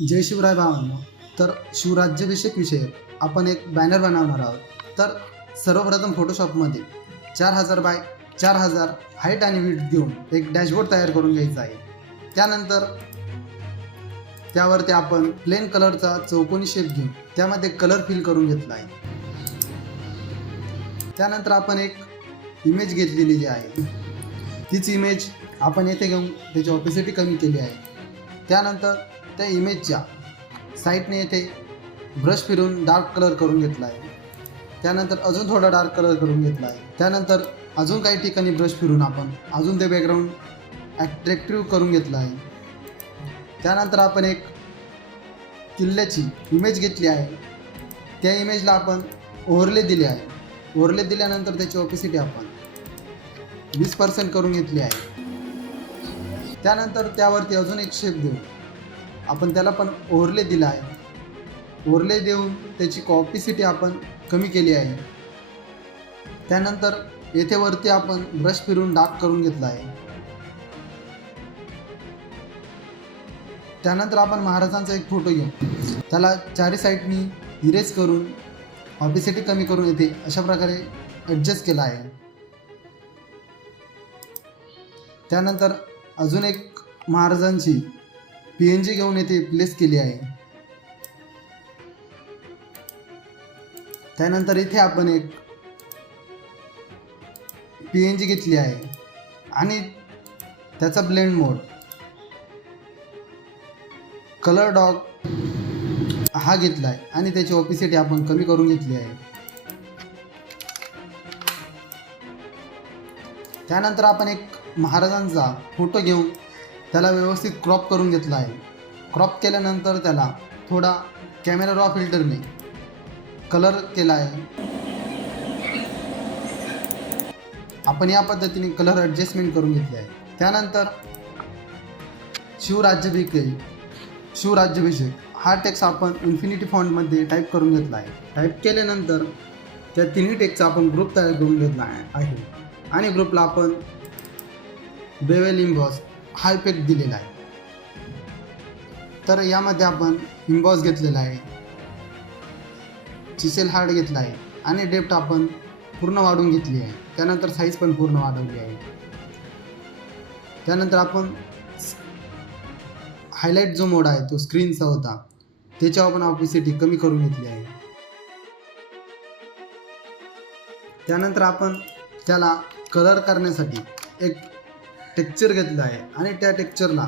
जय शिवराय भावांनो. तर शिवराज्याभिषेक विषयी आपण एक बॅनर बनवणार आहोत. तर सर्वप्रथम फोटोशॉपमध्ये 4000 बाय 4000 हाईट आणि विड्थ घेऊन एक डॅशबोर्ड तयार करून घ्यायचा आहे. त्यानंतर त्यावरती आपण प्लेन कलरचा चौकोनी शेप घेऊन त्यामध्ये कलर फिल करून घेतला आहे. त्यानंतर आपण एक इमेज घेतलेली आहे. तीच इमेज आपण येथे घेऊन त्याची ऑपेसिटी कमी केली आहे. त्यानंतर त्या इमेजच्या साईडने येथे ब्रश फिरून डार्क कलर करून घेतला आहे. त्यानंतर अजून थोडा डार्क कलर करून घेतला आहे. त्यानंतर अजून काही ठिकाणी ब्रश फिरून आपण अजून ते बॅकग्राऊंड ॲट्रॅक्टिव्ह करून घेतलं आहे. त्यानंतर आपण एक किल्ल्याची इमेज घेतली आहे. त्या इमेजला आपण ओव्हरले दिले आहे. ओव्हरले दिल्यानंतर त्याची ऑपेसिटी आपण 20% करून घेतली आहे. त्यानंतर त्यावरती अजून एक शेप देऊन आपण त्याला पण ओव्हरले दिला आहे. ओव्हरले देऊन त्याची ऑपेसिटी आपण कमी केली आहे. त्यानंतर येथे वरती आपण ब्रश फिरून डार्क करून घेतला आहे. त्यानंतर आपण महाराजांचा एक फोटो घेऊ, त्याला चारी साईडनी इरेज करून ऑपेसिटी कमी करून येते अशा प्रकारे ॲडजस्ट केला आहे. त्यानंतर अजून एक महाराजांची PNG घेऊन येथे प्लेस केली आहे. त्यानंतर इथे आपण एक PNG घेतली आहे आणि त्याचा ब्लेंड मोड कलर डॉग हा घेतला आहे आणि त्याची ऑपेसिटी आपण कमी करून घेतली आहे. त्यानंतर आपण एक महाराजांचा फोटो घेऊन त्याला व्यवस्थित क्रॉप करून घेतला आहे. क्रॉप केल्यानंतर त्याला थोडा कॅमेरा रॉ फिल्टरने कलर केला आहे. आपण या पद्धतीने कलर ॲडजस्टमेंट करून घेतली आहे. त्यानंतर शिवराज्याभिषेक हा टेक्स्ट आपण इन्फिनिटी फॉन्टमध्ये टाईप करून घेतला आहे. टाईप केल्यानंतर त्या तिन्ही टेक्स्टचा आपण ग्रुप तयार करून घेतला आहे आणि ग्रुपला आपण बेवेल इम्बॉस हा इफेक्ट दिलेला आहे. तर यामध्ये आपण इम्बॉस घेतलेला आहे, चिसेल हार्ड घेतला आहे आणि डेप्थ आपण पूर्ण वाढवून घेतली आहे. त्यानंतर साईज पण पूर्ण वाढवली आहे. त्यानंतर आपण हायलाईट जो मोड आहे तो स्क्रीनचा होता, त्याच्यावर आपण ऑपेसिटी कमी करून घेतली आहे. त्यानंतर आपण त्याला कलर करण्यासाठी एक टेक्स्चर घेतला आहे आणि त्या टेक्स्चरला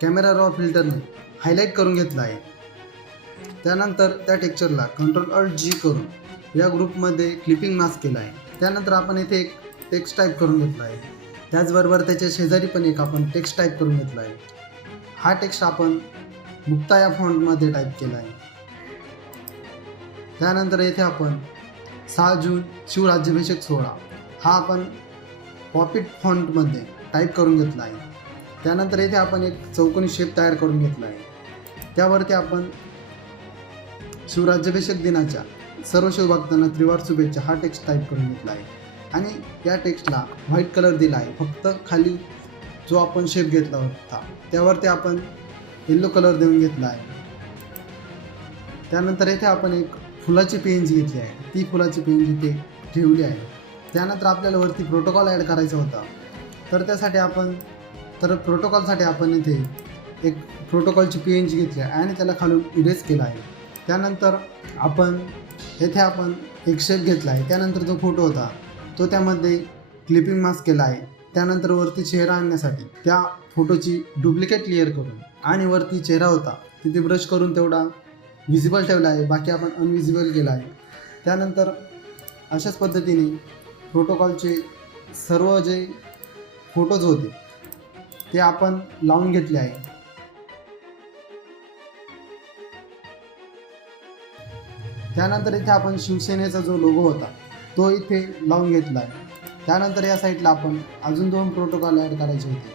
कॅमेरा रॉ फिल्टरने हायलाईट करून घेतला आहे. त्यानंतर त्या टेक्स्चरला Ctrl+Alt+G करून या ग्रुपमध्ये क्लिपिंग मास्क केला आहे. त्यानंतर आपण इथे एक टेक्स्ट टाईप करून घेतला आहे. त्याचबरोबर त्याच्या शेजारी पण एक आपण टेक्स्ट टाईप करून घेतला आहे. हा टेक्स्ट आपण मुक्ता या फॉन्टमध्ये टाईप केला आहे. त्यानंतर येथे आपण 6 जून शिवराज्याभिषेक सोहळा हा आपण पॉपिट फॉन्टमध्ये टाईप करून घेतला आहे. त्यानंतर येथे आपण एक चौकोनी शेप तयार करून घेतला आहे. त्यावरती आपण शिवराज्याभिषेक दिनाच्या सर्व शिवभक्तांना त्रिवार शुभेच्छा हा टेक्स्ट टाईप करून घेतला आहे आणि या टेक्स्टला व्हाईट कलर दिला आहे. फक्त खाली जो आपण शेप घेतला होता त्यावरती आपण येल्लो कलर देऊन घेतला आहे. त्यानंतर येथे आपण एक फुलाची PNG घेतली आहे. ती फुलाची PNG ते ठेवली आहे. त्यानंतर आपल्याला वरती प्रोटोकॉल ॲड करायचा होता. तर प्रोटोकॉलसाठी आपण इथे एक प्रोटोकॉलची PNG घेतली आहे आणि त्याला खालून इरेज केला आहे. त्यानंतर आपण एक शेप घेतला आहे. त्यानंतर जो फोटो होता तो त्यामध्ये क्लिपिंग मास्क केला आहे. त्यानंतर वरती चेहरा आणण्यासाठी त्या फोटोची डुप्लिकेट लेअर करून आणि वरती चेहरा होता तिथे ब्रश करून तेवढा विजिबल ठेवला आहे, बाकी आपण अनविजिबल केला आहे. त्यानंतर अशाच पद्धतीने प्रोटोकॉलचे सर्व जे फोटोज होते ते आपण लावून घेतले आहे. त्यानंतर इथे आपण शिवसेनेचा जो लोगो होता तो इथे लावून घेतला आहे. त्यानंतर या साईडला आपण अजून 2 प्रोटोकॉल ॲड करायचे होते,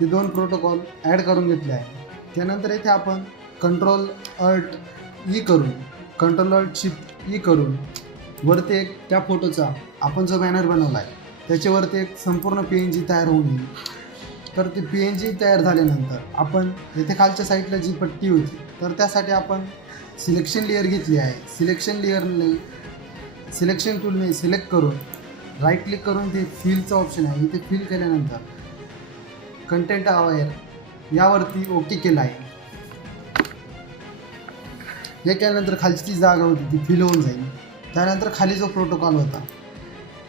ते 2 प्रोटोकॉल ॲड करून घेतले आहे. त्यानंतर इथे आपण Ctrl+Alt+E करून वरती एक त्या फोटोचा आपण जो बॅनर बनवला आहे त्याच्यावरती एक संपूर्ण PNG तयार होऊन येईल. तर ते PNG तयार झाल्यानंतर आपण येथे खालच्या साईडला जी पट्टी होती तर त्यासाठी आपण सिलेक्शन लेअर घेतली आहे. सिलेक्शन टूलने सिलेक्ट करून राईट क्लिक करून ते फिलचं ऑप्शन आहे, इथे फिल केल्यानंतर कंटेंट अवेअर यावरती ओके केलं आहे. हे केल्यानंतर खालची जी जागा होती ती फिल होऊन जाईल. त्यानंतर खाली जो प्रोटोकॉल होता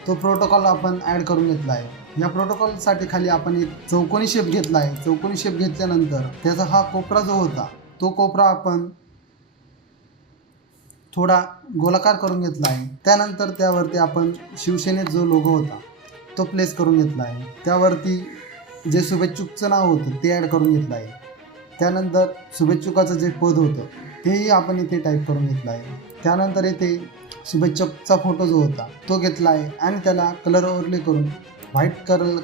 तो प्रोटोकॉल आपण ॲड करून घेतला आहे. या प्रोटोकॉलसाठी खाली आपण एक चौकोनी शेप घेतला आहे. चौकोनी शेप घेतल्यानंतर त्याचा हा कोपरा जो होता तो कोपरा आपण थोडा गोलाकार करून घेतला आहे. त्यानंतर त्यावरती आपण शिवसेनेत जो लोगो होता तो प्लेस करून घेतला आहे. त्यावरती जे शुभेच्छुकचं नाव होतं ते ॲड करून घेतलं आहे. त्यानंतर शुभेच्छुकाचं जे पद होतं तेही आपण इथे टाईप करून घेतलं आहे. त्यानंतर येथे शुभेच्छुकचा फोटो जो होता तो घेतला आहे आणि त्याला कलर ओव्हरले करून व्हाईट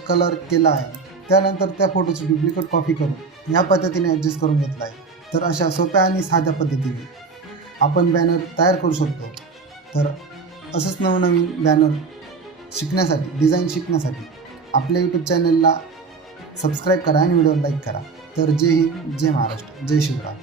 कलर केला आहे. त्यानंतर त्या फोटोची डुप्लिकेट कॉपी करून या पद्धतीने ॲडजस्ट करून घेतला आहे. तर अशा सोप्या आणि साध्या पद्धतीने आपण बॅनर तयार करू शकतो. तर असंच नवनवीन बॅनर शिकण्यासाठी, डिझाईन शिकण्यासाठी आपल्या यूट्यूब चॅनलला सबस्क्राईब करा आणि व्हिडिओ लाईक करा. तर जय हिंद, जय महाराष्ट्र, जय शिवराय.